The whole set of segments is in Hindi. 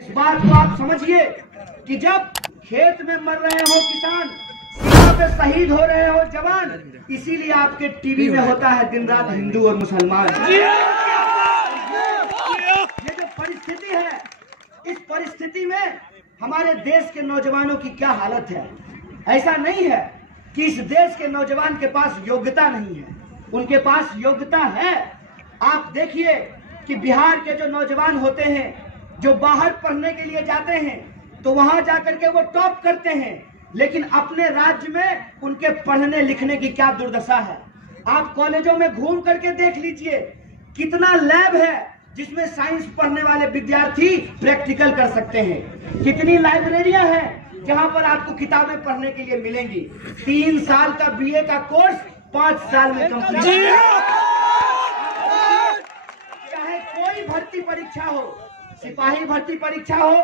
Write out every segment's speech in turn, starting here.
इस बात को आप समझिए कि जब खेत में मर रहे हो किसान, सीमा पे शहीद हो रहे हो जवान, इसीलिए आपके टीवी में होता है दिन रात हिंदू और मुसलमान। ये जो परिस्थिति है, इस परिस्थिति में हमारे देश के नौजवानों की क्या हालत है। ऐसा नहीं है कि इस देश के नौजवान के पास योग्यता नहीं है, उनके पास योग्यता है। आप देखिए कि बिहार के जो नौजवान होते हैं, जो बाहर पढ़ने के लिए जाते हैं, तो वहां जाकर के वो टॉप करते हैं, लेकिन अपने राज्य में उनके पढ़ने लिखने की क्या दुर्दशा है। आप कॉलेजों में घूम करके देख लीजिए, कितना लैब है जिसमें साइंस पढ़ने वाले विद्यार्थी प्रैक्टिकल कर सकते हैं। कितनी लाइब्रेरियां हैं जहां पर आपको किताबें पढ़ने के लिए मिलेंगी। 3 साल का बीए का कोर्स 5 साल में कंप्लीट। चाहे कोई भर्ती परीक्षा हो, सिपाही भर्ती परीक्षा हो,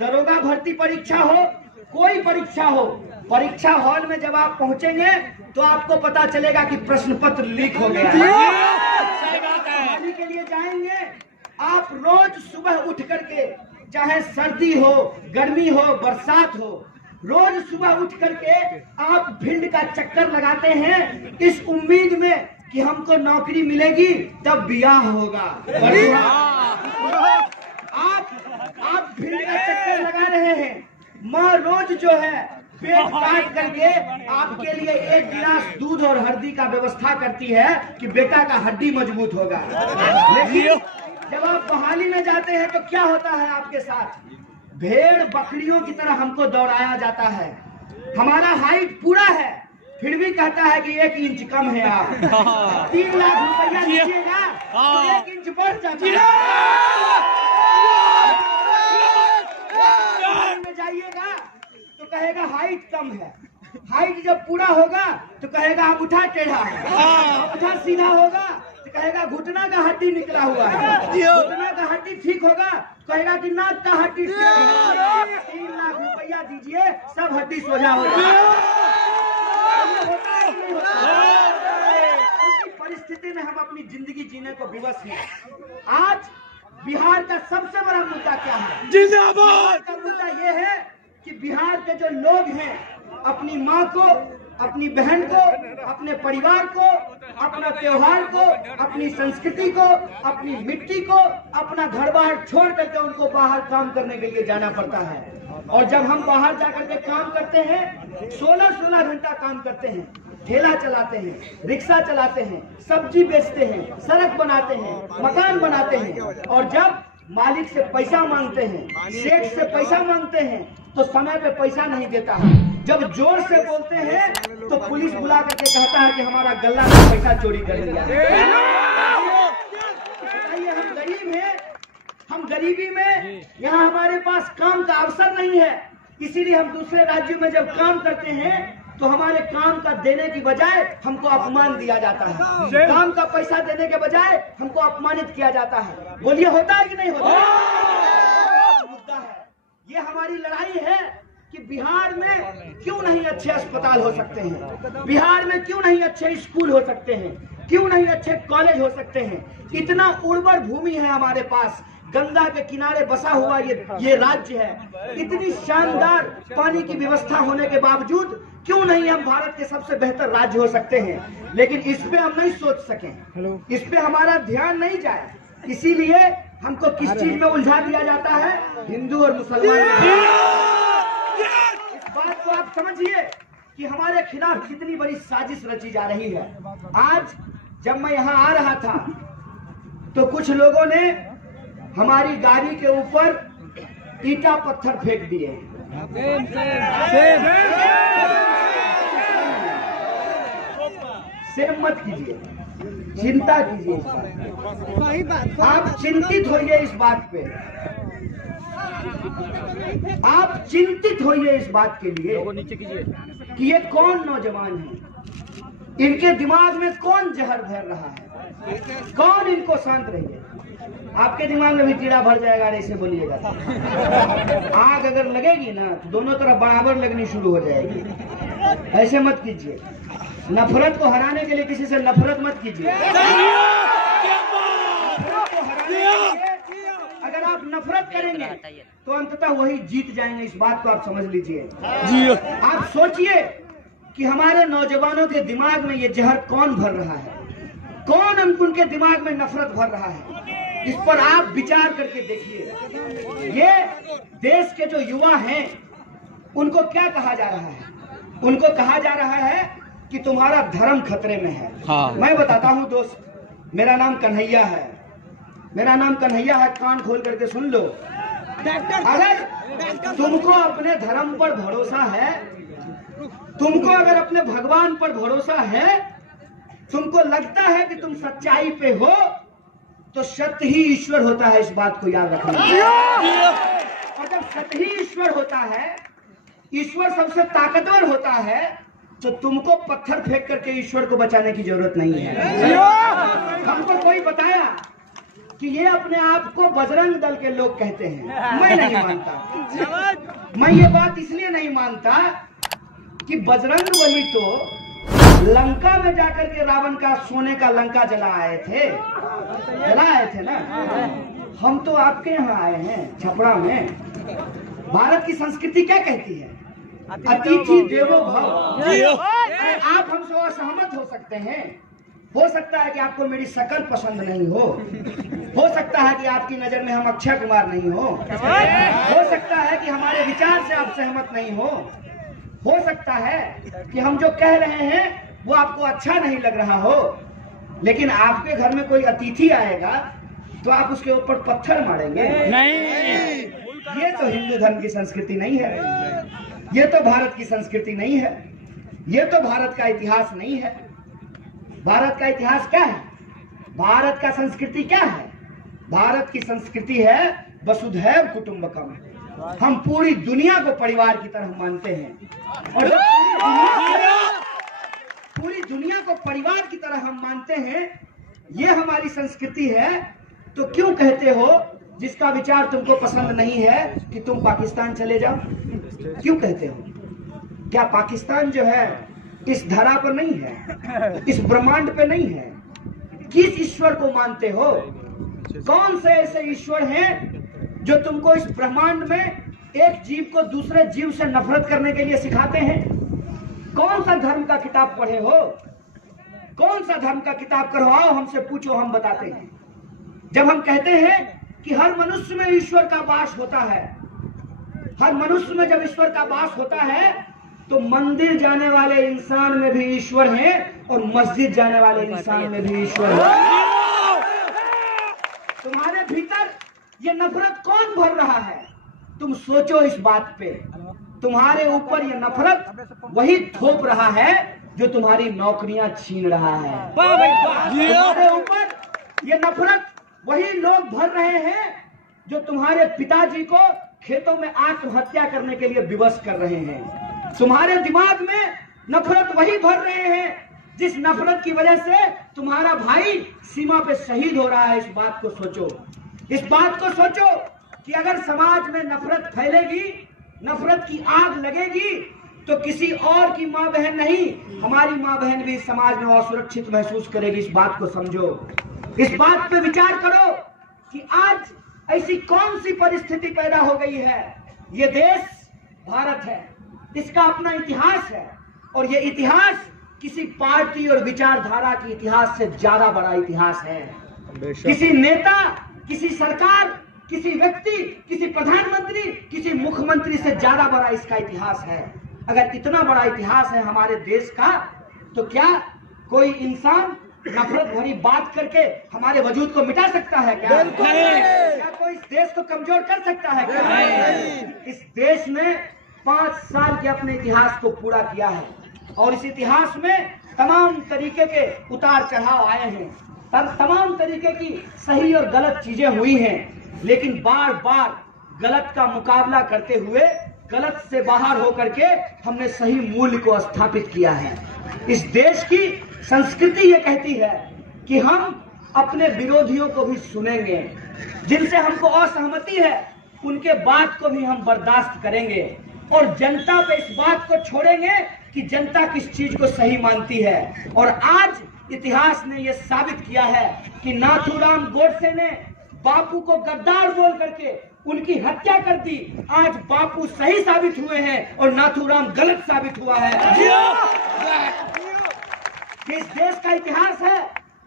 दरोगा भर्ती परीक्षा हो, कोई परीक्षा हो, परीक्षा हॉल में जब आप पहुंचेंगे तो आपको पता चलेगा कि प्रश्न पत्र लीक हो गया है। के लिए जाएंगे आप, रोज सुबह उठ करके, चाहे सर्दी हो, गर्मी हो, बरसात हो, रोज सुबह उठ करके आप फील्ड का चक्कर लगाते हैं इस उम्मीद में कि हमको नौकरी मिलेगी तब ब्याह होगा। आप फील्ड का चक्कर लगा रहे हैं, माँ रोज जो है पेट काट करके आपके लिए 1 गिलास दूध और हल्दी का व्यवस्था करती है कि बेटा का हड्डी मजबूत होगा। लेकिन जब आप बहाली में जाते हैं तो क्या होता है आपके साथ? भेड़ बकरियों की तरह हमको दौड़ाया जाता है। हमारा हाइट पूरा है, फिर भी कहता है कि 1 इंच कम है। आप 3 लाख रुपया दीजिएगा तो 1 इंच बढ़ जाता है। में जाइएगा तो कहेगा हाइट कम है। हाइट जब पूरा होगा तो कहेगा अंगूठा टेढ़ा है। अंगूठा सीधा होगा तो कहेगा घुटना का हड्डी निकला हुआ है। घुटना का हड्डी ठीक होगा कहेगा कि नाक का हड्डी। 3 लाख रुपया दीजिए, सब हड्डी सोजा हो जाएगा। ऐसी परिस्थिति में हम अपनी जिंदगी जीने को विवश हैं। आज बिहार का सबसे बड़ा मुद्दा क्या है? जिंदाबाद का मुद्दा यह है कि बिहार के जो लोग हैं अपनी माँ को, अपनी बहन को, अपने परिवार को, अपना त्योहार को, अपनी संस्कृति को, अपनी मिट्टी को, अपना घर बाहर छोड़ करके उनको बाहर काम करने के लिए जाना पड़ता है। और जब हम बाहर जाकर के काम करते हैं, 16-16 घंटा काम करते हैं, ठेला चलाते हैं, रिक्शा चलाते हैं, सब्जी बेचते हैं, सड़क बनाते हैं, मकान बनाते हैं, और जब मालिक से पैसा मांगते हैं, सेठ से पैसा मांगते हैं तो समय पे पैसा नहीं देता है। जब जोर से बोलते हैं तो पुलिस बुला करके कहता है कि हमारा गल्ला का पैसा चोरी कर लिया है। हम गरीब हैं, हम गरीबी में, यहाँ हमारे पास काम का अवसर नहीं है, इसीलिए हम दूसरे राज्यों में जब काम करते हैं तो हमारे काम का देने की बजाय हमको अपमान दिया जाता है। काम का पैसा देने के बजाय हमको अपमानित किया जाता है। बोलिए होता है कि नहीं होता? मुद्दा है, ये हमारी लड़ाई है कि बिहार में क्यों नहीं अच्छे अस्पताल हो सकते हैं, बिहार में क्यों नहीं अच्छे स्कूल हो सकते हैं, क्यों नहीं अच्छे कॉलेज हो सकते हैं। इतना उर्वर भूमि है हमारे पास, गंगा के किनारे बसा हुआ ये राज्य है। इतनी शानदार पानी की व्यवस्था होने के बावजूद क्यों नहीं हम भारत के सबसे बेहतर राज्य हो सकते हैं। लेकिन इस पे हम नहीं सोच सके, इस पे हमारा ध्यान नहीं जाए, इसीलिए हमको किस चीज में उलझा दिया जाता है? हिंदू और मुसलमान। इस बात को आप समझिए कि हमारे खिलाफ कितनी बड़ी साजिश रची जा रही है। आज जब मैं यहाँ आ रहा था तो कुछ लोगों ने हमारी गाड़ी के ऊपर ईटा पत्थर फेंक दिए। सेम मत कीजिए, चिंता कीजिए इस बात। आप चिंतित होइए इस बात पे, आप चिंतित होइए इस बात के लिए कि ये कौन नौजवान है, इनके दिमाग में कौन जहर भर रहा है, कौन इनको शांत रहिए। आपके दिमाग में भी कीड़ा भर जाएगा ऐसे बोलिएगा। आग अगर लगेगी ना तो दोनों तरफ बराबर लगनी शुरू हो जाएगी। ऐसे मत कीजिए, नफरत को हराने के लिए किसी से नफरत मत कीजिए। अगर आप नफरत करेंगे तो अंततः वही जीत जाएंगे। इस बात को आप समझ लीजिए जी। आप सोचिए कि हमारे नौजवानों के दिमाग में ये जहर कौन भर रहा है, कौन उनके दिमाग में नफरत भर रहा है। इस पर आप विचार करके देखिए। ये देश के जो युवा हैं उनको क्या कहा जा रहा है? उनको कहा जा रहा है कि तुम्हारा धर्म खतरे में है। हाँ। मैं बताता हूँ दोस्त, मेरा नाम कन्हैया है, मेरा नाम कन्हैया है, कान खोल करके सुन लो। अगर तुमको अपने धर्म पर भरोसा है, तुमको अगर अपने भगवान पर भरोसा है, तुमको लगता है कि तुम सच्चाई पे हो, तो सत्य ही ईश्वर होता है। इस बात को याद रखना। और जब सत्य ही ईश्वर होता है, ईश्वर सबसे ताकतवर होता है, तो तुमको पत्थर फेंक करके ईश्वर को बचाने की जरूरत नहीं है। हमको कोई बताया कि ये अपने आप को बजरंग दल के लोग कहते हैं, मैं नहीं मानता। मैं ये बात इसलिए नहीं मानता कि बजरंग बली तो लंका में जाकर के रावण का सोने का लंका जला आए थे ना। हम तो आपके यहाँ आए हैं छपरा में। भारत की संस्कृति क्या कहती है? अतिथि देवो भव। आप हमसे असहमत हो सकते हैं, हो सकता है कि आपको मेरी शक्ल पसंद नहीं हो सकता है कि आपकी नजर में हम अक्षय कुमार नहीं हो सकता है कि हमारे विचार से आप सहमत नहीं हो सकता है कि हम जो कह रहे हैं वो आपको अच्छा नहीं लग रहा हो, लेकिन आपके घर में कोई अतिथि आएगा तो आप उसके ऊपर पत्थर मारेंगे? नहीं। ये तो हिंदू धर्म की संस्कृति नहीं है, ये तो भारत की संस्कृति नहीं है, ये तो भारत का इतिहास नहीं है। भारत का इतिहास क्या है? भारत का संस्कृति क्या है? भारत की संस्कृति है वसुधैव कुटुंबकम। हम पूरी दुनिया को परिवार की तरह मानते हैं, और जब पूरी दुनिया को परिवार की तरह हम मानते हैं, ये हमारी संस्कृति है, तो क्यों कहते हो जिसका विचार तुमको पसंद नहीं है कि तुम पाकिस्तान चले जाओ? क्यों कहते हो? क्या पाकिस्तान जो है इस धरा पर नहीं है, इस ब्रह्मांड पे नहीं है? किस ईश्वर को मानते हो? कौन से ऐसे ईश्वर हैं जो तुमको इस ब्रह्मांड में एक जीव को दूसरे जीव से नफरत करने के लिए सिखाते हैं? कौन सा धर्म का किताब पढ़े हो? कौन सा धर्म का किताब करवाओ, हमसे पूछो, हम बताते हैं। जब हम कहते हैं कि हर मनुष्य में ईश्वर का वास होता है, हर मनुष्य में जब ईश्वर का वास होता है, तो मंदिर जाने वाले इंसान में भी ईश्वर है और मस्जिद जाने वाले इंसान में भी ईश्वर है। तुम्हारे भीतर ये नफरत कौन भर रहा है? तुम सोचो इस बात पे। तुम्हारे ऊपर ये नफरत वही थोप रहा है जो तुम्हारी नौकरियां छीन रहा है। तुम्हारे ऊपर ये नफरत वही लोग भर रहे हैं जो तुम्हारे पिताजी को खेतों में आत्महत्या करने के लिए विवश कर रहे हैं। तुम्हारे दिमाग में नफरत वही भर रहे हैं जिस नफरत की वजह से तुम्हारा भाई सीमा पे शहीद हो रहा है। इस बात को सोचो, इस बात को सोचो कि अगर समाज में नफरत फैलेगी, नफरत की आग लगेगी, तो किसी और की माँ बहन नहीं, हमारी माँ बहन भी समाज में असुरक्षित महसूस करेगी। इस बात को समझो, इस बात पे विचार करो कि आज ऐसी कौन सी परिस्थिति पैदा हो गई है। ये देश भारत है, इसका अपना इतिहास है, और ये इतिहास किसी पार्टी और विचारधारा के इतिहास से ज्यादा बड़ा इतिहास है। किसी नेता, किसी सरकार, किसी व्यक्ति, किसी प्रधानमंत्री, किसी मुख्यमंत्री से ज्यादा बड़ा इसका इतिहास है। अगर इतना बड़ा इतिहास है हमारे देश का, तो क्या कोई इंसान नफरत भरी बात करके हमारे वजूद को मिटा सकता है? क्या कोई इस देश को कमजोर कर सकता है? क्या इस देश ने 5 साल के अपने इतिहास को पूरा किया है, और इस इतिहास में तमाम तरीके के उतार चढ़ाव आए हैं, तमाम तरीके की सही और गलत चीजें हुई हैं, लेकिन बार बार गलत का मुकाबला करते हुए गलत से बाहर होकर के हमने सही मूल्य को स्थापित किया है। इस देश की संस्कृति ये कहती है कि हम अपने विरोधियों को भी सुनेंगे, जिनसे हमको असहमति है उनके बात को भी हम बर्दाश्त करेंगे, और जनता पे इस बात को छोड़ेंगे कि जनता किस चीज को सही मानती है। और आज इतिहास ने यह साबित किया है कि नाथूराम गोडसे ने बापू को गद्दार बोल करके उनकी हत्या कर दी। आज बापू सही साबित हुए हैं और नाथूराम गलत साबित हुआ है। इस देश का इतिहास है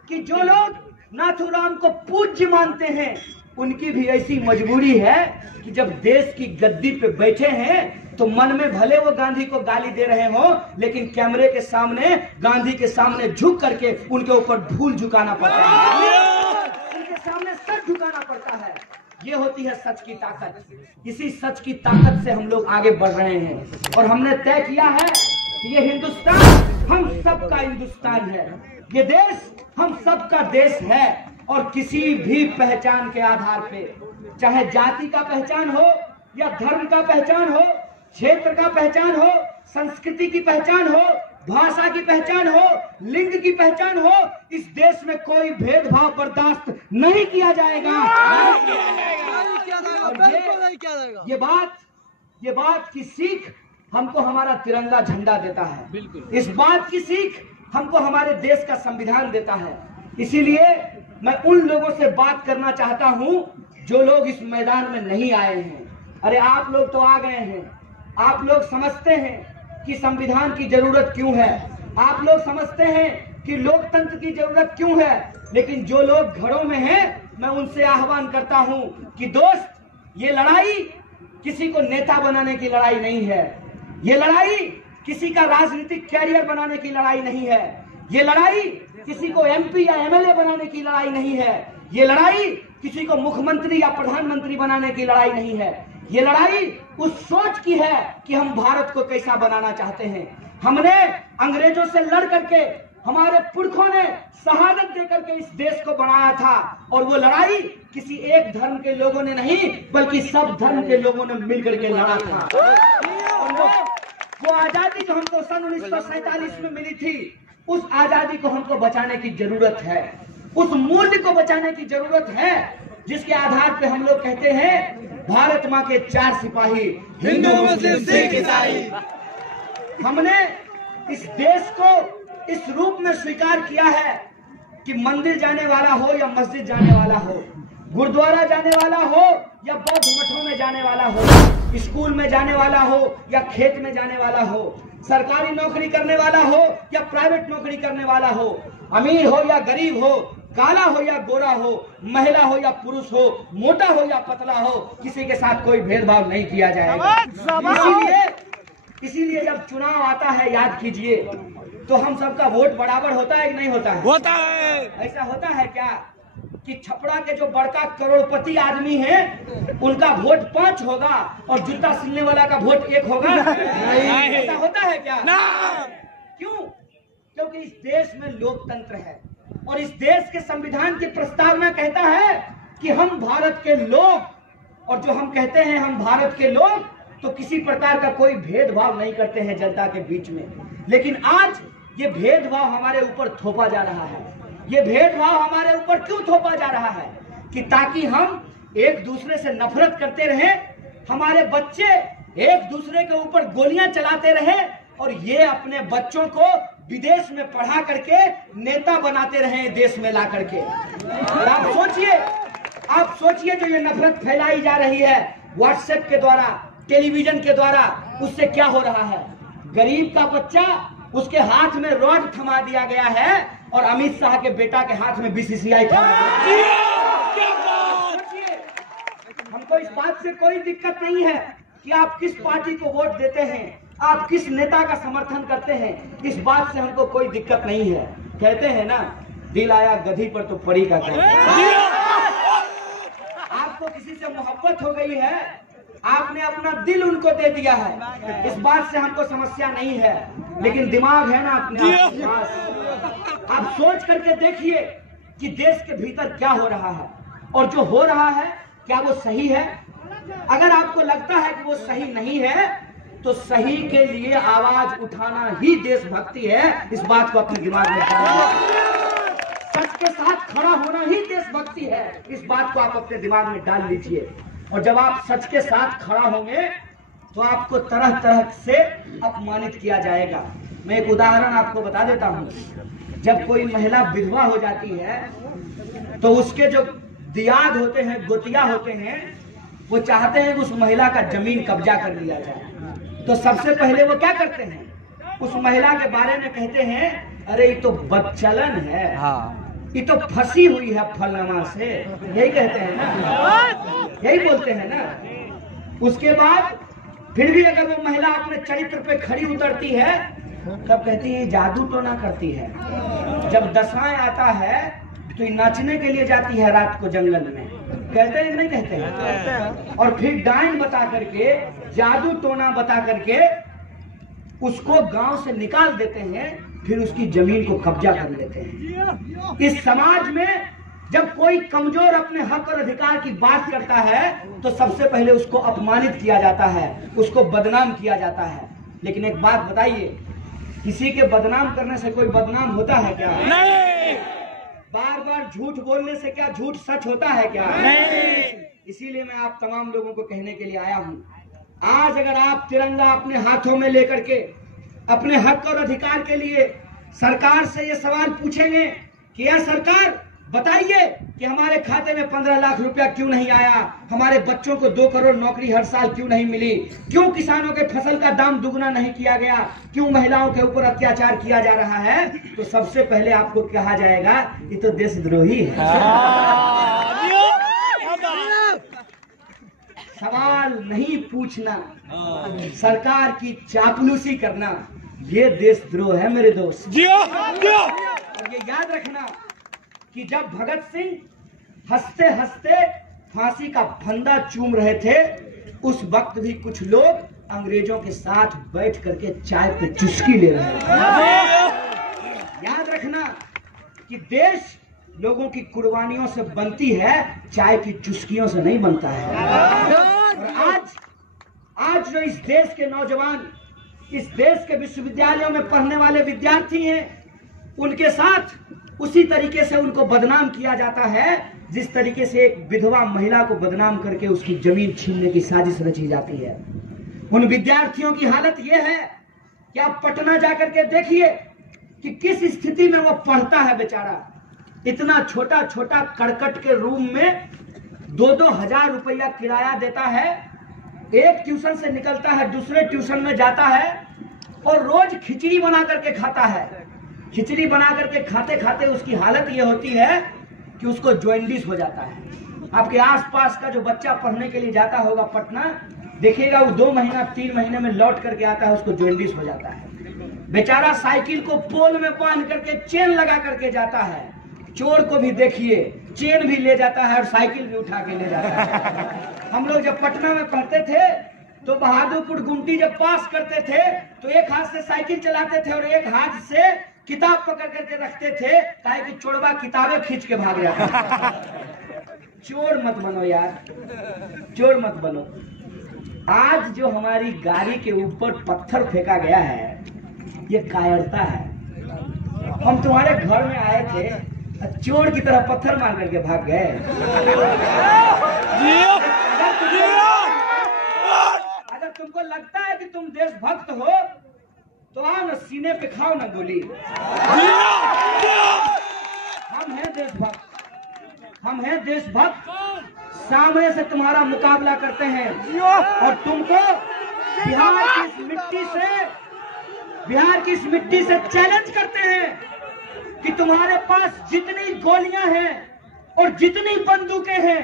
कि जो लोग नाथूराम को पूज्य मानते हैं उनकी भी ऐसी मजबूरी है कि जब देश की गद्दी पे बैठे हैं तो मन में भले वो गांधी को गाली दे रहे हो, लेकिन कैमरे के सामने गांधी के सामने झुक करके उनके ऊपर धूल झुकाना पड़ता है, उनके सामने सर झुकाना पड़ता है। ये होती है सच की ताकत। इसी सच की ताकत से हम लोग आगे बढ़ रहे हैं और हमने तय किया है कि ये हिंदुस्तान हम सबका हिंदुस्तान है, ये देश हम सबका देश है। और किसी भी पहचान के आधार पे, चाहे जाति का पहचान हो या धर्म का पहचान हो, क्षेत्र का पहचान हो, संस्कृति की पहचान हो, भाषा की पहचान हो, लिंग की पहचान हो, इस देश में कोई भेदभाव बर्दाश्त नहीं किया जाएगा। ये बात की सीख हमको हमारा तिरंगा झंडा देता है। इस बात की सीख हमको हमारे देश का संविधान देता है। इसीलिए मैं उन लोगों से बात करना चाहता हूं जो लोग इस मैदान में नहीं आए हैं। अरे आप लोग तो आ गए हैं, आप लोग समझते हैं कि संविधान की जरूरत क्यों है, आप लोग समझते हैं कि लोकतंत्र की जरूरत क्यों है, लेकिन जो लोग घरों में हैं मैं उनसे आह्वान करता हूं कि दोस्त, ये लड़ाई किसी को नेता बनाने की लड़ाई नहीं है, ये लड़ाई किसी का राजनीतिक कैरियर बनाने की लड़ाई नहीं है, ये लड़ाई किसी को एमपी या एमएलए बनाने की लड़ाई नहीं है, ये लड़ाई किसी को मुख्यमंत्री या प्रधानमंत्री बनाने की लड़ाई नहीं है। ये लड़ाई उस सोच की है कि हम भारत को कैसा बनाना चाहते हैं। हमने अंग्रेजों से लड़ करके, हमारे पुरखों ने शहादत देकर के इस देश को बनाया था, और वो लड़ाई किसी एक धर्म के लोगों ने नहीं बल्कि सब धर्म के लोगों ने मिलकर के लड़ा था। और वो आजादी जो हमको सन 1947 में मिली थी, उस आजादी को हमको बचाने की जरूरत है, उस मूल्य को बचाने की जरूरत है जिसके आधार पे हम लोग कहते हैं भारत माँ के 4 सिपाही, हिंदू मुस्लिम सिख ईसाई। हमने इस देश को इस रूप में स्वीकार किया है कि मंदिर जाने वाला हो या मस्जिद जाने वाला हो, गुरुद्वारा जाने वाला हो या बौद्ध मठों में जाने वाला हो, स्कूल में जाने वाला हो या खेत में जाने वाला हो, सरकारी नौकरी करने वाला हो या प्राइवेट नौकरी करने वाला हो, अमीर हो या गरीब हो, काला हो या गोरा हो, महिला हो या पुरुष हो, मोटा हो या पतला हो, किसी के साथ कोई भेदभाव नहीं किया जाएगा। इसीलिए जब चुनाव आता है, याद कीजिए, तो हम सबका वोट बराबर होता है कि नहीं होता है? होता है। ऐसा होता है क्या कि छपरा के जो बड़का करोड़पति आदमी हैं उनका वोट 5 होगा और जूता सिलने वाला का वोट 1 होगा? नहीं। ऐसा होता है क्या? ना। क्यों? क्योंकि इस देश में लोकतंत्र है और इस देश के संविधान की प्रस्तावना कहता है कि हम भारत के लोग, और जो हम कहते हैं हम भारत के लोग, तो किसी प्रकार का कोई भेदभाव नहीं करते हैं जनता के बीच में। लेकिन आज ये भेदभाव हमारे ऊपर थोपा जा रहा है। ये भेदभाव हमारे ऊपर क्यों थोपा जा रहा है? कि ताकि हम एक दूसरे से नफरत करते रहें, हमारे बच्चे एक दूसरे के ऊपर गोलियां चलाते रहें और ये अपने बच्चों को विदेश में पढ़ा करके नेता बनाते रहे देश में ला करके। आप सोचिए जो ये नफरत फैलाई जा रही है व्हाट्सएप के द्वारा, टेलीविजन के द्वारा, उससे क्या हो रहा है? गरीब का बच्चा, उसके हाथ में रॉड थमा दिया गया है और अमित शाह के बेटा के हाथ में बीसीसीआई थमा दिया। हमको इस बात से कोई दिक्कत नहीं है कि आप किस पार्टी को वोट देते हैं, आप किस नेता का समर्थन करते हैं, इस बात से हमको कोई दिक्कत नहीं है। कहते हैं ना, दिल आया गधी पर तो परी का कहते। आपको किसी से मोहब्बत हो गई है, आपने अपना दिल उनको दे दिया है, इस बात से हमको समस्या नहीं है, लेकिन दिमाग है ना अपने पास। आप सोच करके देखिए कि देश के भीतर क्या हो रहा है और जो हो रहा है क्या वो सही है? अगर आपको लगता है कि वो सही नहीं है तो सही के लिए आवाज उठाना ही देशभक्ति है। इस बात को अपने दिमाग में सच के साथ खड़ा होना ही देशभक्ति है। इस बात को आप अपने दिमाग में डाल लीजिए। और जब आप सच के साथ खड़ा होंगे तो आपको तरह तरह से अपमानित किया जाएगा। मैं एक उदाहरण आपको बता देता हूँ। जब कोई महिला विधवा हो जाती है तो उसके जो दियाद होते हैं, गोतिया होते हैं, वो चाहते हैं कि उस महिला का जमीन कब्जा कर लिया जाए। तो सबसे पहले वो क्या करते हैं, उस महिला के बारे में कहते हैं, अरे ये तो बदचलन है, ये तो फंसी हुई है फलनमा से, यही कहते हैं ना, यही बोलते हैं ना। उसके बाद फिर भी अगर वो महिला अपने चरित्र पे खड़ी उतरती है तब कहती है जादू टोना करती है। जब दशा आता है तो ये नाचने के लिए जाती है रात को जंगल में, कहते हैं नहीं कहते हैं? और फिर डाइन बता करके, जादू टोना बता करके उसको गांव से निकाल देते हैं, फिर उसकी जमीन को कब्जा कर लेते हैं। इस समाज में जब कोई कमजोर अपने हक और अधिकार की बात करता है तो सबसे पहले उसको अपमानित किया जाता है, उसको बदनाम किया जाता है। लेकिन एक बात बताइए, किसी के बदनाम करने से कोई बदनाम होता है क्या? नहीं। बार बार झूठ बोलने से क्या झूठ सच होता है क्या? नहीं। इसीलिए मैं आप तमाम लोगों को कहने के लिए आया हूँ, आज अगर आप तिरंगा अपने हाथों में लेकर के अपने हक और अधिकार के लिए सरकार से ये सवाल पूछेंगे कि यह सरकार बताइए कि हमारे खाते में 15 लाख रुपया क्यों नहीं आया, हमारे बच्चों को 2 करोड़ नौकरी हर साल क्यों नहीं मिली, क्यों किसानों के फसल का दाम दुगना नहीं किया गया, क्यों महिलाओं के ऊपर अत्याचार किया जा रहा है, तो सबसे पहले आपको कहा जाएगा ये तो देशद्रोही है। सवाल नहीं पूछना, सरकार की चापलूसी करना, ये देशद्रोह है मेरे दोस्त। और ये याद रखना कि जब भगत सिंह हंसते हंसते फांसी का फंदा चूम रहे थे, उस वक्त भी कुछ लोग अंग्रेजों के साथ बैठ करके चाय पे चुस्की ले रहे थे। याद रखना कि देश लोगों की कुर्बानियों से बनती है, चाय की चुस्कियों से नहीं बनता है। और आज जो इस देश के नौजवान, इस देश के विश्वविद्यालयों में पढ़ने वाले विद्यार्थी हैं, उनके साथ उसी तरीके से उनको बदनाम किया जाता है जिस तरीके से एक विधवा महिला को बदनाम करके उसकी जमीन छीनने की साजिश रची जाती है। उन विद्यार्थियों की हालत यह है कि आप पटना जाकर के देखिए कि किस स्थिति में वो पढ़ता है बेचारा। इतना छोटा छोटा करकट के रूम में 2-2 हजार रुपया किराया देता है, एक ट्यूशन से निकलता है दूसरे ट्यूशन में जाता है और रोज खिचड़ी बना करके खाता है। खिचड़ी बना करके खाते खाते उसकी हालत ये होती है कि उसको जॉइंडिस हो जाता है। आपके आसपास का जो बच्चा पढ़ने के लिए जाता होगा पटना, देखिएगा वो 2 महीना 3 महीने में लौट करके आता है, उसको जॉइंडिस हो जाता है। बेचारा साइकिल को पोल में बांध करके चेन लगा करके जाता है। चोर को भी देखिए, चेन भी ले जाता है और साइकिल भी उठा के ले जाता है। हम लोग जब पटना में पढ़ते थे तो बहादुरपुर गुमटी जब पास करते थे तो एक हाथ से साइकिल चलाते थे और एक हाथ से किताब पकड़ करके रखते थे, ताकि कि चोरवा किताबें खींच के भाग जाता। चोर मत बनो यार, चोर मत बनो। आज जो हमारी गाड़ी के ऊपर पत्थर फेंका गया है, ये कायरता है। हम तुम्हारे घर में आए थे, चोर की तरह पत्थर मार करके भाग गए। अगर तुमको लगता है कि तुम देशभक्त हो तो आओ ना, सीने पे खाओ ना गोली। हम हैं देशभक्त, हम हैं देशभक्त। सामने से तुम्हारा मुकाबला करते हैं और तुमको बिहार की इस मिट्टी से चैलेंज करते हैं कि तुम्हारे पास जितनी गोलियां हैं और जितनी बंदूकें हैं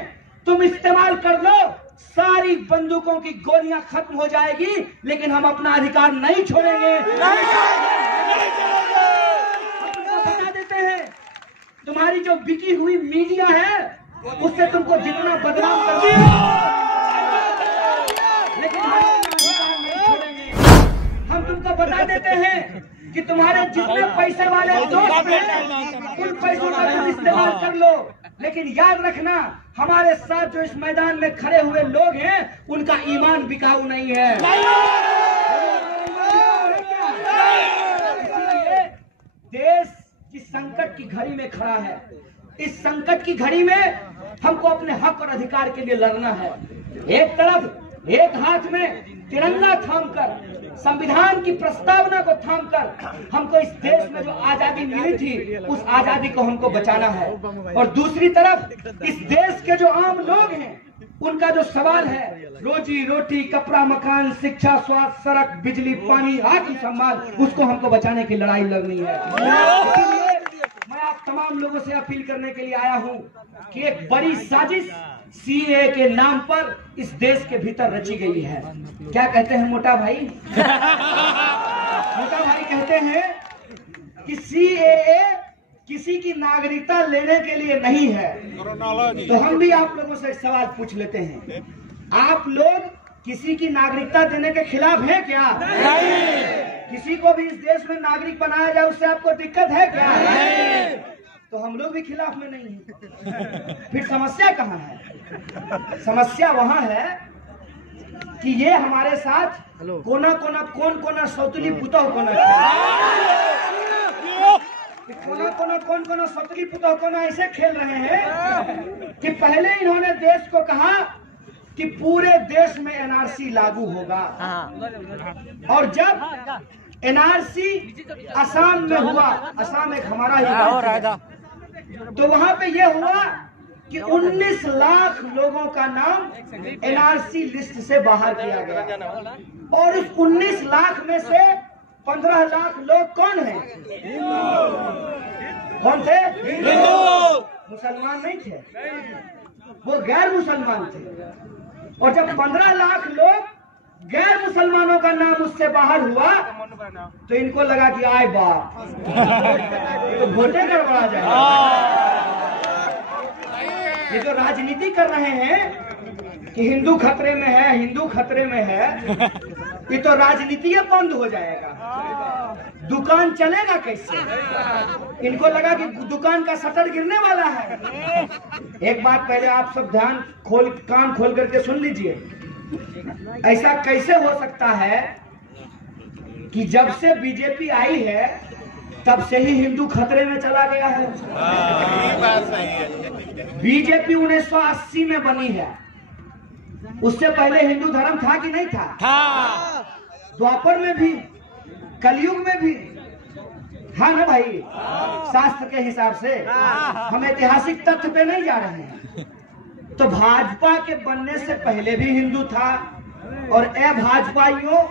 तुम इस्तेमाल कर लो, सारी बंदूकों की गोलियां खत्म हो जाएगी, लेकिन हम अपना अधिकार नहीं छोड़ेंगे। बता देते हैं, तुम्हारी जो बिकी हुई मीडिया है उससे तुमको जितना बदनाम कर दिया, लेकिन हम अपना अधिकार नहीं छोड़ेंगे। हम तुमको बता देते हैं कि तुम्हारे जितने पैसे वाले दोस्त हैं उन पैसों का तुम इस्तेमाल कर लो, लेकिन याद रखना हमारे साथ जो इस मैदान में खड़े हुए लोग हैं उनका ईमान बिकाऊ नहीं है। इसलिए देश इस संकट की घड़ी में खड़ा है। इस संकट की घड़ी में हमको अपने हक और अधिकार के लिए लड़ना है। एक तरफ एक हाथ में तिरंगा थामकर संविधान की प्रस्तावना को थामकर हमको इस देश में जो आजादी मिली थी उस आजादी को हमको बचाना है। और दूसरी तरफ इस देश के जो आम लोग हैं उनका जो सवाल है रोजी रोटी, कपड़ा, मकान, शिक्षा, स्वास्थ्य, सड़क, बिजली, पानी, आत्मसम्मान, उसको हमको बचाने की लड़ाई लड़नी है। इसलिए मैं आप तमाम लोगों से अपील करने के लिए आया हूं कि एक बड़ी साजिश सीए के नाम पर इस देश के भीतर रची गई है। क्या कहते हैं मोटा भाई? मोटा भाई कहते हैं कि सीएए किसी की नागरिकता लेने के लिए नहीं है। तो हम भी आप लोगों से एक सवाल पूछ लेते हैं, आप लोग किसी की नागरिकता देने के खिलाफ हैं क्या? नहीं। किसी को भी इस देश में नागरिक बनाया जाए उससे आपको दिक्कत है क्या? नहीं। तो हम लोग भी खिलाफ में नहीं हैं। फिर समस्या कहाँ है? समस्या वहाँ है कि ये हमारे साथ कोना कोना कौन कोना सौतली पुतौ कोना कौन कोना सौतली पुतौ कोना ऐसे खेल रहे हैं कि पहले इन्होंने देश को कहा कि पूरे देश में एनआरसी लागू होगा, और जब एनआरसी असम में हुआ, असम एक हमारा ही, तो वहां पे ये हुआ कि 19 लाख लोगों का नाम एनआरसी लिस्ट से बाहर किया गया, और उस 19 लाख में से 15 लाख लोग कौन हैं? कौन थे? मुसलमान नहीं थे, वो गैर मुसलमान थे। और जब 15 लाख लोग गैर मुसलमानों का नाम उससे बाहर हुआ तो इनको लगा कि आए बाप तो वोटे गड़बड़ा जाएगा। ये जो राजनीति कर रहे हैं कि हिंदू खतरे में है, हिंदू खतरे में है, ये तो राजनीति बंद हो जाएगा। दुकान चलेगा कैसे? इनको लगा कि दुकान का शटर गिरने वाला है। एक बात पहले आप सब कान खोल करके सुन लीजिए, ऐसा कैसे हो सकता है कि जब से बीजेपी आई है तब से ही हिंदू खतरे में चला गया है? बीजेपी 1980 में बनी है, उससे पहले हिंदू धर्म था कि नहीं था? द्वापर में भी, कलयुग में भी, हाँ ना भाई? शास्त्र के हिसाब से हम ऐतिहासिक तथ्य पे नहीं जा रहे हैं। तो भाजपा के बनने से पहले भी हिंदू था। और ए भाजपाइयों,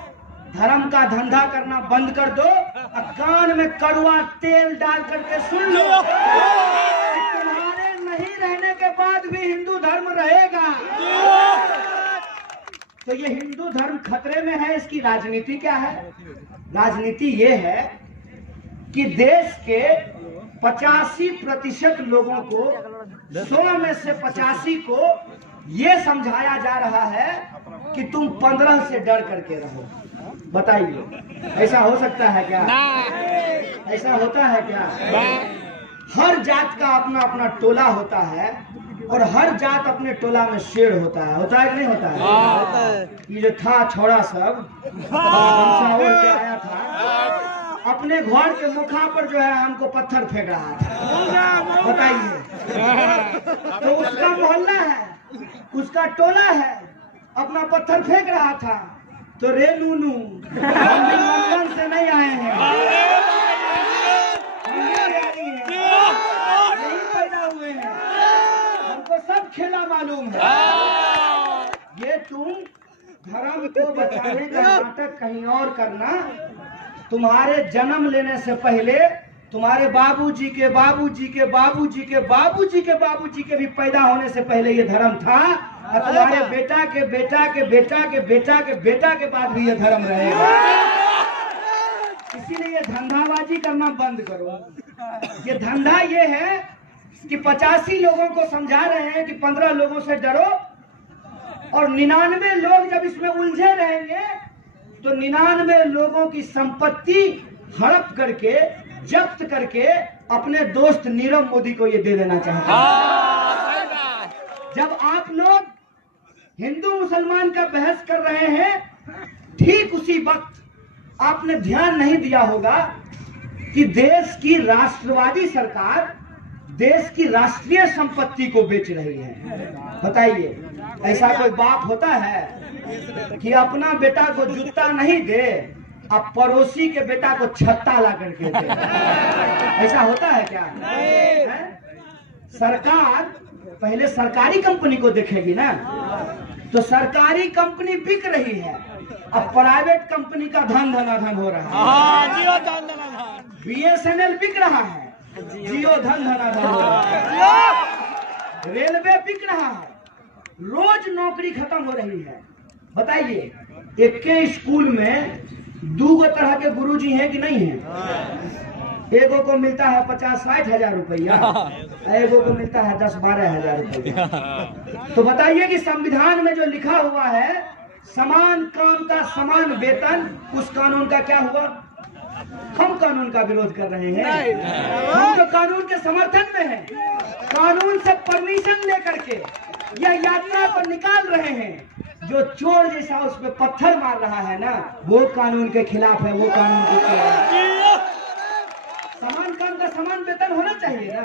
धर्म का धंधा करना बंद कर दो, कान में कड़वा तेल डाल करके सुन लो, तुम्हारे नहीं रहने के बाद भी हिंदू धर्म रहेगा। तो ये हिंदू धर्म खतरे में है, इसकी राजनीति क्या है? राजनीति ये है कि देश के 85% लोगों को, 100 में से 85 को ये समझाया जा रहा है कि तुम 15 से डर करके रहो। बताइए, ऐसा हो सकता है क्या? ऐसा होता है क्या? हर जात का अपना अपना टोला होता है और हर जात अपने टोला में शेर होता है कि नहीं होता है? ये जो था छोड़ा सब के आया था, अपने घर के मुखा पर जो है हमको पत्थर फेंक रहा था। बताइए, तो उसका मोहल्ला है, उसका टोला है, अपना पत्थर फेंक रहा था। तो रे नूनू, हम भी लंदन से नहीं आए हैं, यही पैदा हुए हैं, हमको सब खेला मालूम है। ये तुम धर्म को बचाने का नाटक कहीं और करना। तुम्हारे जन्म लेने से पहले तुम्हारे बाबूजी के बाबूजी के बाबूजी के बाबूजी के बाबूजी के भी पैदा होने से पहले ये धर्म था, और तुम्हारे बेटा के बेटा के बेटा के बेटा के बेटा के बाद भी ये धर्म रहेगा। इसीलिए ये धंधाबाजी करना बंद करो। ये धंधा ये है कि 85 लोगों को समझा रहे हैं कि 15 लोगों से डरो, और 99 लोग जब इसमें उलझे रहेंगे तो 99 लोगों की संपत्ति हड़प करके, जब्त करके अपने दोस्त नीरव मोदी को ये दे देना चाहते हैं। जब आप लोग हिंदू मुसलमान का बहस कर रहे हैं, ठीक उसी वक्त आपने ध्यान नहीं दिया होगा कि देश की राष्ट्रवादी सरकार देश की राष्ट्रीय संपत्ति को बेच रही है। बताइए, ऐसा कोई बाप होता है? कि अपना बेटा को जूता नहीं दे, अब पड़ोसी के बेटा को छत्ता ला करके दे। ऐसा होता है क्या? है? सरकार पहले सरकारी कंपनी को देखेगी ना, तो सरकारी कंपनी बिक रही है, अब प्राइवेट कंपनी का धन धनाधन हो रहा है। BSNL बिक रहा है, जियो धन धनाधन हो रहा है। रेलवे बिक रहा है, रोज नौकरी खत्म हो रही है। बताइए, एक के स्कूल में 2 तरह के गुरुजी हैं कि नहीं है? एगो को मिलता है 50-60 हजार रुपया, एगो को मिलता है 10-12 हजार रुपया। तो बताइए कि संविधान में जो लिखा हुआ है समान काम का समान वेतन, उस कानून का क्या हुआ? हम कानून का विरोध कर रहे हैं। हम तो कानून के समर्थन में हैं, कानून से परमिशन लेकर के यह यात्रा पर निकाल रहे हैं। जो चोर जैसा उस पर पत्थर मार रहा है ना, वो कानून के खिलाफ है, वो कानून के खिलाफ है। समान काम का समान वेतन होना चाहिए ना।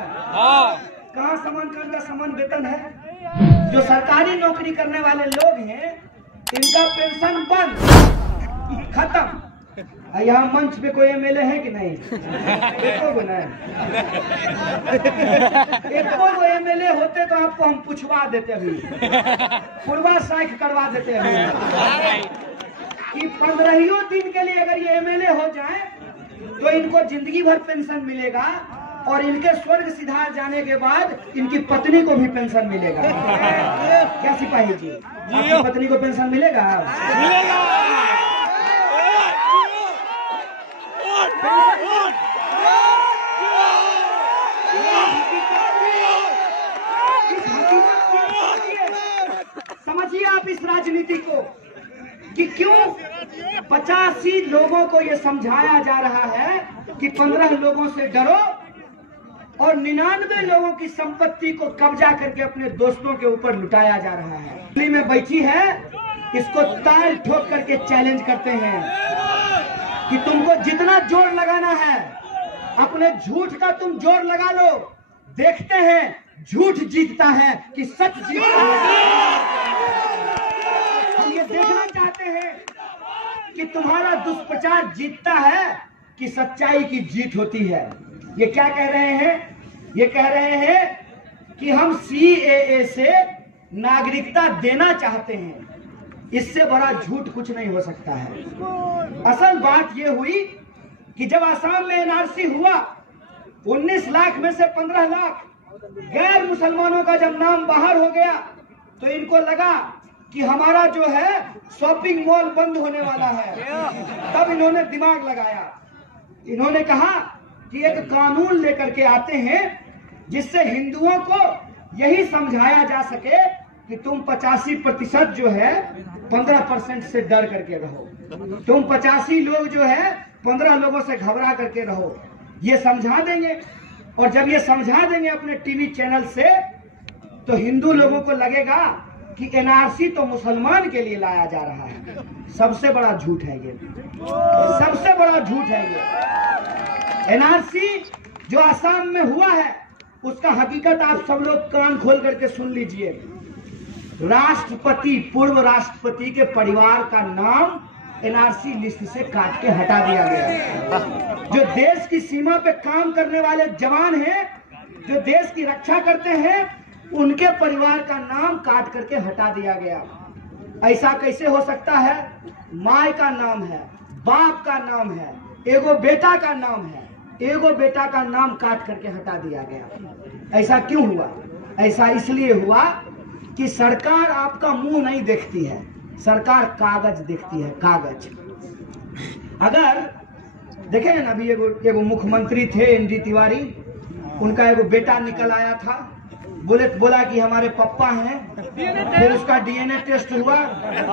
कहाँ समान काम का समान वेतन है? जो सरकारी नौकरी करने वाले लोग हैं, इनका पेंशन बंद, खत्म। यहाँ मंच पे कोई MLA है कि नहीं? एको को नहीं। एको को MLA होते तो आपको हम पूछवा देते अभी, पूर्वा साइक करवा देते अभी कि 15 दिन के लिए अगर ये MLA हो जाए तो इनको जिंदगी भर पेंशन मिलेगा, और इनके स्वर्ग सिधार जाने के बाद इनकी पत्नी को भी पेंशन मिलेगा। क्या सिपाही जी, आपकी पत्नी को पेंशन मिलेगा? समझिए आप इस राजनीति को कि क्यों 85 लोगों को ये समझाया जा रहा है कि 15 लोगों से डरो, और 99 लोगों की संपत्ति को कब्जा करके अपने दोस्तों के ऊपर लुटाया जा रहा है। दिल्ली में बैठी है, इसको ताल ठोक करके चैलेंज करते हैं कि तुमको जितना जोर लगाना है अपने झूठ का तुम जोर लगा लो, देखते हैं झूठ जीतता है कि सच जीतता है। हम ये देखना चाहते हैं कि तुम्हारा दुष्प्रचार जीतता है कि सच्चाई की जीत होती है। ये क्या कह रहे हैं? ये कह रहे हैं कि हम CAA से नागरिकता देना चाहते हैं। इससे बड़ा झूठ कुछ नहीं हो सकता है। असल बात ये हुई कि जब असम में NRC हुआ, 19 लाख में से 15 लाख गैर मुसलमानों का जब नाम बाहर हो गया तो इनको लगा कि हमारा जो है शॉपिंग मॉल बंद होने वाला है। तब इन्होंने दिमाग लगाया, इन्होंने कहा कि एक कानून लेकर के आते हैं जिससे हिंदुओं को यही समझाया जा सके कि तुम 85% जो है 15% से डर करके रहो, तुम 85 लोग जो है 15 लोगों से घबरा करके रहो। ये समझा देंगे, और जब ये समझा देंगे अपने टीवी चैनल से, तो हिंदू लोगों को लगेगा कि NRC तो मुसलमान के लिए लाया जा रहा है। सबसे बड़ा झूठ है ये, सबसे बड़ा झूठ है ये। NRC जो असम में हुआ है उसका हकीकत आप सब लोग कान खोल करके सुन लीजिए। राष्ट्रपति, पूर्व राष्ट्रपति के परिवार का नाम NRC लिस्ट से काट के हटा दिया गया। जो देश की सीमा पे काम करने वाले जवान हैं, जो देश की रक्षा करते हैं, उनके परिवार का नाम काट करके हटा दिया गया। ऐसा कैसे हो सकता है? माँ का नाम है, बाप का नाम है, एगो बेटा का नाम है, एगो बेटा का नाम काट करके हटा दिया गया। ऐसा क्यों हुआ? ऐसा इसलिए हुआ कि सरकार आपका मुंह नहीं देखती है, सरकार कागज देखती है, कागज। अगर देखे ना, अभी एगो मुख्यमंत्री थे ND तिवारी, उनका एगो बेटा निकल आया था, बोला कि हमारे पापा हैं, फिर उसका DNA टेस्ट हुआ, फिर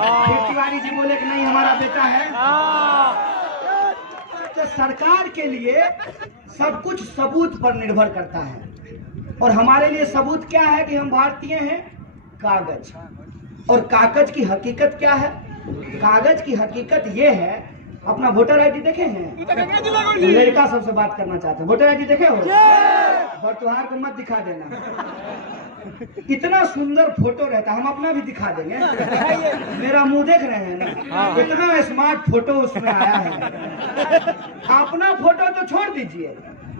तिवारी जी बोले कि नहीं हमारा बेटा है। तो सरकार के लिए सब कुछ सबूत पर निर्भर करता है, और हमारे लिए सबूत क्या है कि हम भारतीय हैं? कागज। और कागज की हकीकत क्या है? कागज की हकीकत ये है, अपना वोटर ID देखे हैं? लड़का सबसे बात करना चाहते हैं, वोटर ID देखे हो? बरतुहार को मत दिखा देना। इतना सुंदर फोटो रहता, हम अपना भी दिखा देंगे। मेरा मुंह देख रहे हैं ना, इतना स्मार्ट फोटो उसमें आया है। अपना फोटो तो छोड़ दीजिए,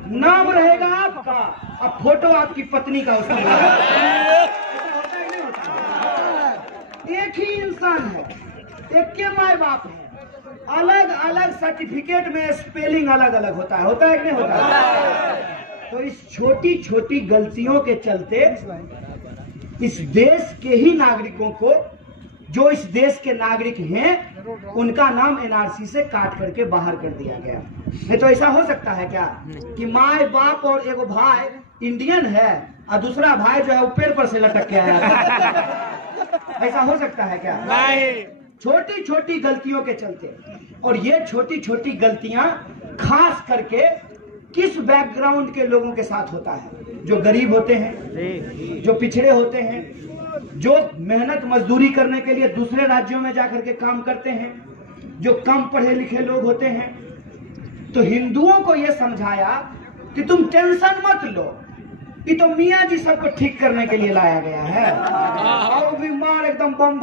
नाम रहेगा आपका, अब फोटो आपकी पत्नी का उसमें एक ही इंसान है, एक के माए बाप है, अलग अलग सर्टिफिकेट में स्पेलिंग अलग अलग होता है कि नहीं होता है? तो इस छोटी छोटी गलतियों के चलते इस देश के ही नागरिकों को, जो इस देश के नागरिक हैं, उनका नाम एनआरसी से काट करके बाहर कर दिया गया। नहीं तो ऐसा हो सकता है क्या कि माए बाप और एगो भाई इंडियन है और दूसरा भाई जो है वो पेड़ पर से लटक के आया है? ऐसा हो सकता है क्या? नहीं। छोटी छोटी गलतियों के चलते, और ये छोटी छोटी गलतियां खास करके किस बैकग्राउंड के लोगों के साथ होता है? जो गरीब होते हैं, जो पिछड़े होते हैं, जो मेहनत मजदूरी करने के लिए दूसरे राज्यों में जाकर के काम करते हैं, जो कम पढ़े लिखे लोग होते हैं। तो हिंदुओं को यह समझाया कि तुम टेंशन मत लो, ये तो मियाँ जी सबको ठीक करने के लिए लाया गया है, और बीमार एकदम बम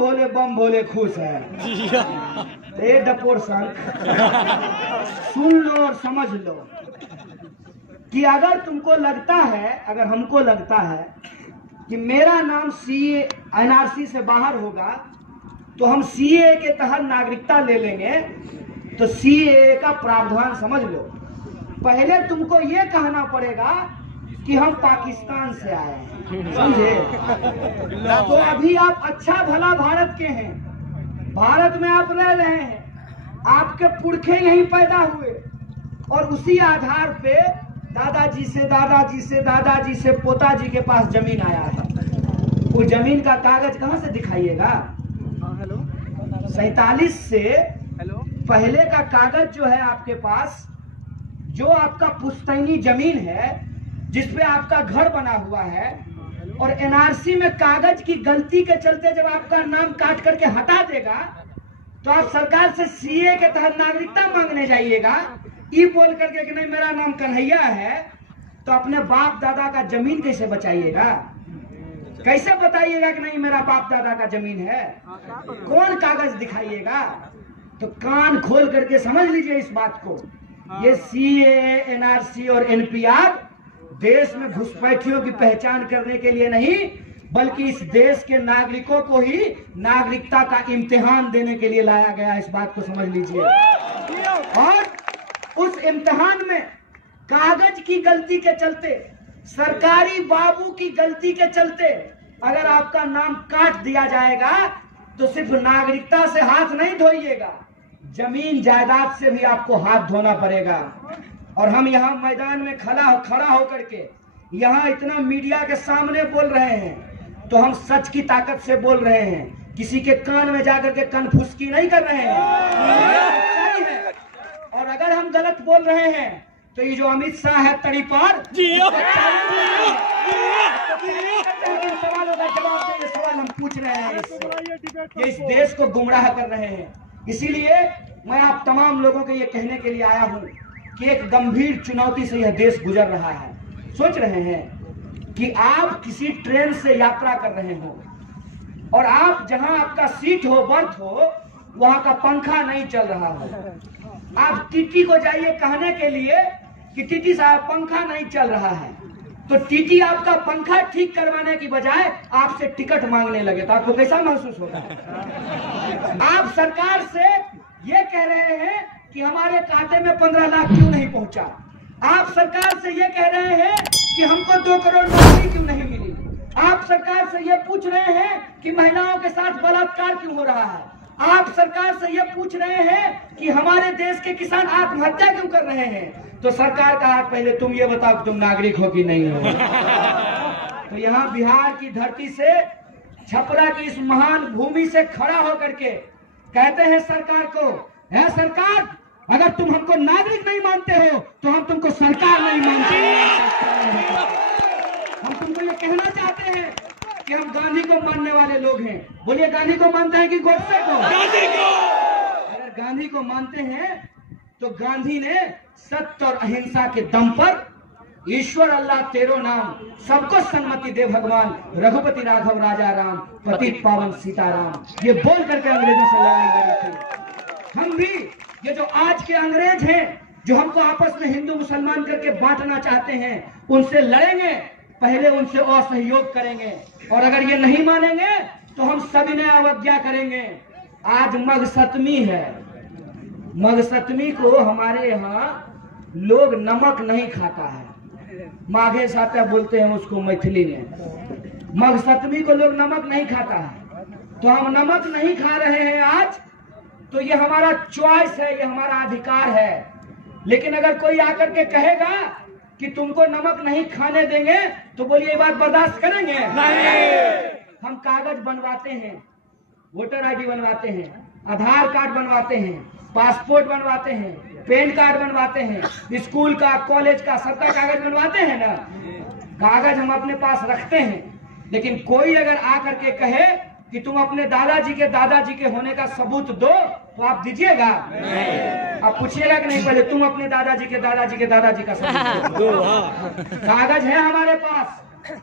भोले खुश है। ए डपोर संग, सुन लो और समझ लो कि अगर तुमको लगता है, अगर हमको लगता है कि मेरा नाम सीए एनआरसी से बाहर होगा तो हम सीए के तहत नागरिकता ले लेंगे, तो सीए का प्रावधान समझ लो। पहले तुमको ये कहना पड़ेगा कि हम पाकिस्तान से आए हैं, समझे? तो अभी आप अच्छा भला भारत के हैं, भारत में आप रह रहे हैं, आपके पुरखे यहीं पैदा हुए, और उसी आधार पे दादाजी से पोताजी के पास जमीन आया है। वो जमीन का कागज कहां से दिखाइएगा? 47 से पहले का कागज जो है आपके पास, जो आपका पुश्तैनी जमीन है जिसपे आपका घर बना हुआ है, और एनआरसी में कागज की गलती के चलते जब आपका नाम काट करके हटा देगा तो आप सरकार से सीए के तहत नागरिकता मांगने जाइएगा, ये बोल करके कि नहीं मेरा नाम कन्हैया है, तो अपने बाप दादा का जमीन कैसे बचाइएगा? कैसे बताइएगा कि नहीं मेरा बाप दादा का जमीन है? कौन कागज दिखाइएगा? तो कान खोल करके समझ लीजिए इस बात को। ये सीए, एनआरसी और एनपीआर देश में घुसपैठियों की पहचान करने के लिए नहीं, बल्कि इस देश के नागरिकों को ही नागरिकता का इम्तिहान देने के लिए लाया गया। इस बात को समझ लीजिए। और उस इम्तिहान में कागज की गलती के चलते, सरकारी बाबू की गलती के चलते अगर आपका नाम काट दिया जाएगा तो सिर्फ नागरिकता से हाथ नहीं धोइएगा, जमीन जायदाद से भी आपको हाथ धोना पड़ेगा। और हम यहाँ मैदान में खड़ा होकर के यहाँ इतना मीडिया के सामने बोल रहे हैं तो हम सच की ताकत से बोल रहे हैं, किसी के कान में जाकर के कनफुसकी नहीं कर रहे हैं। और अगर हम गलत बोल रहे हैं तो ये जो अमित शाह है तड़ीपार, सवालों का जवाब दे, ये सवाल हम पूछ रहे हैं इससे। ये इस देश को गुमराह कर रहे हैं। इसीलिए मैं आप तमाम लोगों को ये कहने के लिए आया हूँ कि एक गंभीर चुनौती से यह देश गुजर रहा है। सोच रहे हैं कि आप किसी ट्रेन से यात्रा कर रहे हो और आप जहां आपका सीट हो, बर्थ हो, वहां का पंखा नहीं चल रहा हो। आप टीटी को जाइए कहने के लिए कि टीटी साहब पंखा नहीं चल रहा है, तो टीटी आपका पंखा ठीक करवाने की बजाय आपसे टिकट मांगने लगे, तो आपको कैसा महसूस होगा? आप सरकार से ये कह रहे हैं कि हमारे खाते में 15 लाख क्यों नहीं पहुंचा। आप सरकार से ये कह रहे हैं कि हमको 2 करोड़ नौकरी क्यों नहीं मिली। आप सरकार से ये पूछ रहे हैं कि महिलाओं के साथ बलात्कार क्यों हो रहा है। आप सरकार से ये पूछ रहे हैं कि हमारे देश के किसान आत्महत्या क्यों कर रहे हैं। तो सरकार का हाथ पहले तुम ये बताओ कि तुम नागरिक हो कि नहीं हो। तो यहाँ बिहार की धरती से, छपरा की इस महान भूमि से खड़ा होकर के कहते हैं सरकार को, है सरकार, अगर तुम हमको नागरिक नहीं मानते हो तो हम तुमको सरकार नहीं मानते। हम तुमको ये कहना चाहते हैं कि हम गांधी को मानने वाले लोग हैं। बोलिए, गांधी को मानते हैं कि गोडसे को? गांधी को। अगर गांधी को मानते हैं तो गांधी ने सत्य और अहिंसा के दम पर ईश्वर अल्लाह तेरो नाम, सबको सन्मति दे भगवान, रघुपति राघव राजा राम, पतित पावन सीताराम। ये बोल करके अंग्रेजों से लड़ाई लड़ी थी। हम भी ये जो आज के अंग्रेज हैं, जो हमको आपस में हिंदू मुसलमान करके बांटना चाहते हैं, उनसे लड़ेंगे। पहले उनसे असहयोग करेंगे, और अगर ये नहीं मानेंगे तो हम सभी ने अवज्ञा करेंगे। आज मघ सप्तमी है। मघ सप्तमी को हमारे यहाँ लोग नमक नहीं खाता है। माघे साता बोलते हैं उसको मैथिली में। मघ सप्तमी को लोग नमक नहीं खाता है, तो हम नमक नहीं खा रहे हैं आज। तो ये हमारा चॉइस है, ये हमारा अधिकार है। लेकिन अगर कोई आकर के कहेगा कि तुमको नमक नहीं खाने देंगे, तो बोलिए ये बात बर्दाश्त करेंगे? नहीं। हम कागज बनवाते हैं, वोटर आईडी बनवाते हैं, आधार कार्ड बनवाते हैं, पासपोर्ट बनवाते हैं, पैन कार्ड बनवाते हैं, स्कूल का, कॉलेज का, सबका कागज बनवाते हैं ना। कागज हम अपने पास रखते हैं। लेकिन कोई अगर आकर के कहे कि तुम अपने दादाजी के होने का सबूत दो, तो आप दीजिएगा? आप पूछिएगा कि नहीं? पहले तुम अपने दादाजी के सबूत दो। कागज है हमारे पास।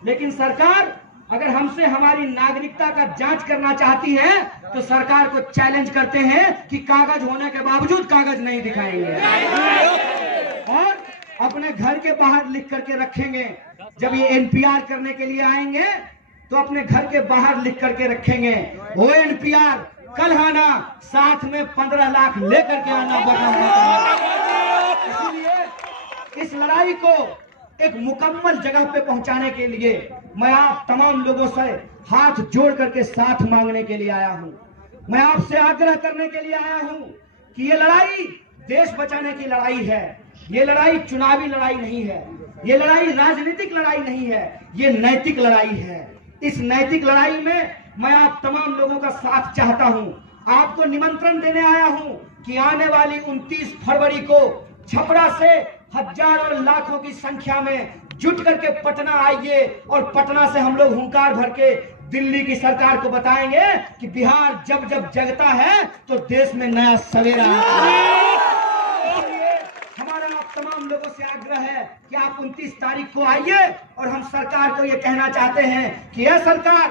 लेकिन सरकार अगर हमसे हमारी नागरिकता का जांच करना चाहती है, तो सरकार को चैलेंज करते हैं कि कागज होने के बावजूद कागज नहीं दिखाएंगे, और अपने घर के बाहर लिख करके रखेंगे। जब ये एनपीआर करने के लिए आएंगे, तो अपने घर के बाहर लिख करके रखेंगे, वो एनपीआर कल आना, साथ में 15 लाख लेकर के आना। इसलिए इस लड़ाई को एक मुकम्मल जगह पे पहुंचाने के लिए मैं आप तमाम लोगों से हाथ जोड़ करके साथ मांगने के लिए आया हूं। मैं आपसे आग्रह करने के लिए आया हूं कि ये लड़ाई देश बचाने की लड़ाई है। ये लड़ाई चुनावी लड़ाई नहीं है, ये लड़ाई राजनीतिक लड़ाई नहीं है, ये नैतिक लड़ाई है। इस नैतिक लड़ाई में मैं आप तमाम लोगों का साथ चाहता हूं। आपको निमंत्रण देने आया हूं कि आने वाली 29 फरवरी को छपरा से हजारों लाखों की संख्या में जुट करके पटना आइए, और पटना से हम लोग हुंकार भर के दिल्ली की सरकार को बताएंगे कि बिहार जब जब जगता है तो देश में नया सवेरा आता है। हमारा आप तमाम लोगों से आग्रह है कि आप 29 तारीख को आइए, और हम सरकार को ये कहना चाहते हैं कि यह सरकार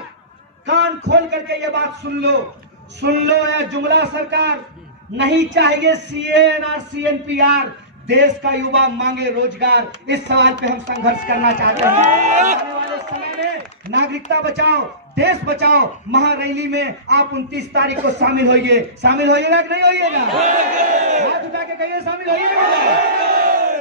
कान खोल करके ये बात सुन लो यह जुमला सरकार, नहीं चाहिए CANR CNPR, देश का युवा मांगे रोजगार। इस सवाल पे हम संघर्ष करना चाहते हैं। आने वाले समय में नागरिकता बचाओ, देश बचाओ महारैली में आप 29 तारीख को शामिल होइए। शामिल होइएगा कि नहीं होइएगा? हाथ उठा के कहिए शामिल होइएगा।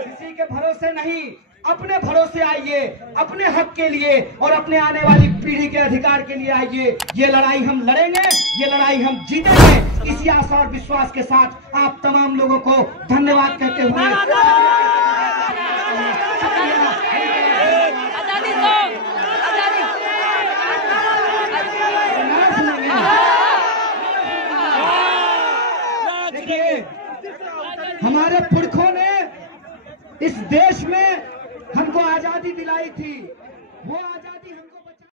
किसी के भरोसे नहीं, अपने भरोसे आइए, अपने हक के लिए और अपने आने वाली पीढ़ी के अधिकार के लिए आइए। ये लड़ाई हम लड़ेंगे, ये लड़ाई हम जीतेंगे। इसी आशा और विश्वास के साथ आप तमाम लोगों को धन्यवाद कहते हुए देखिए, हमारे पुरखों ने इस देश में हमको आजादी दिलाई थी। वो आजादी हमको